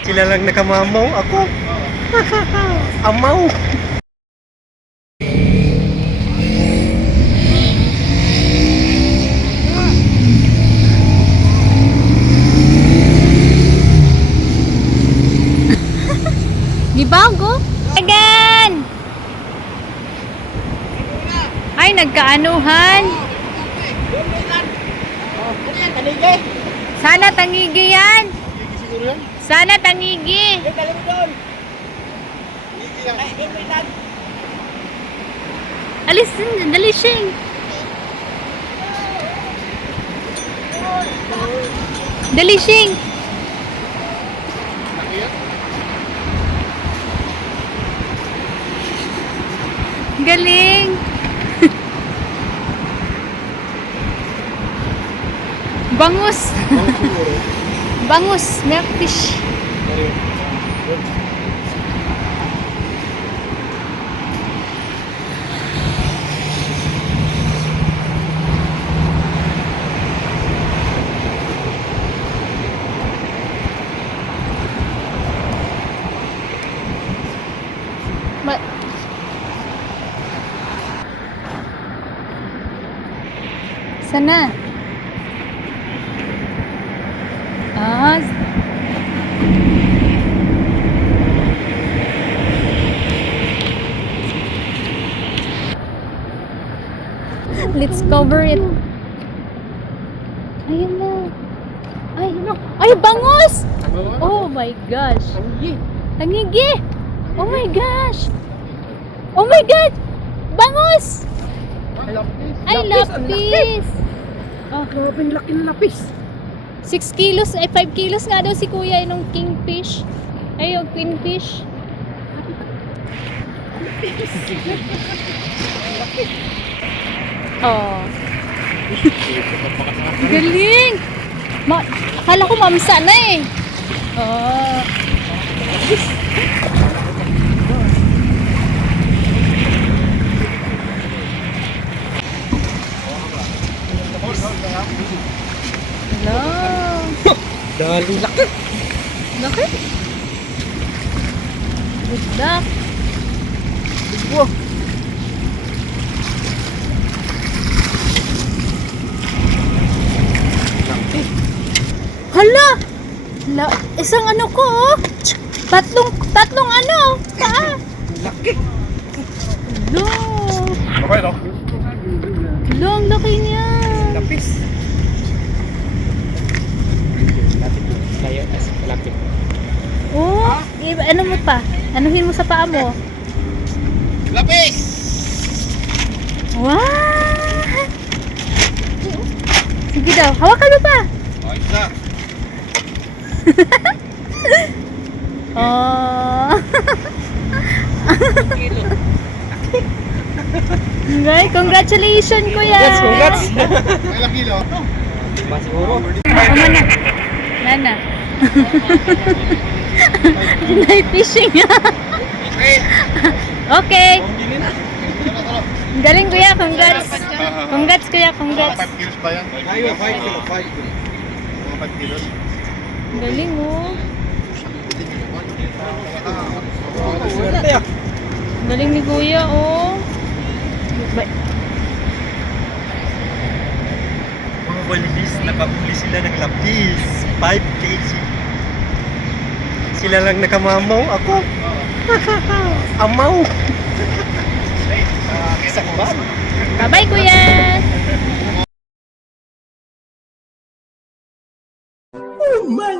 Sila lang nakamamaw, ako. Amaw. Gibago? Again! Ay, nagkaanuhan. Sana tangigi yan. Sana tangigi. Alisin, dalising. Dalising. Galing. Bangus. Bangus, milkfish. Sana. Let's cover it. Ayun na. Ay, no. Ay, bangus! Oh my gosh. Tangigi. Oh my gosh. Oh my God. Bangus! Ay, lapis. Oh, Grabe, laki ng lapis. 6 kilos, ay 5 kilos nga daw si kuya nung kingfish. Ay, yung queenfish. Oh. Galing! Akala ko mamsa na eh. Oh. Hello. Dali laki. Laki? Good luck. Wow. Hala! Isang ano ko oh. Tatlong ano. Paa. Laki. Hello. Okay, no? Hello, ang laki niya. Lapis. Layo, lapis. Oh, ano mo pa? Anuhin mo sa paa mo. Lapis! Wow! Sige daw, hawakan mo pa. Okay na. Oh. Ngay, congratulations kuya. Congrats. Ilang kilo? Lima siguro. Mana? Nana. Night fishing. Okay. Okay. Galing kuya, congrats. Congrats kuya, Mga congrats. 5 kilos ba yan? Ayo, 5 kilo, 5 kilo. Mga 5 kilos. Galing oh. Swerte ah. Galing ni kuya oh. Mga walis, nakabuli sila ng lapis. 5 kg. Sila lang nakamamaw, ako. Amaw. Isang bag. Bye-bye kuya. Oh my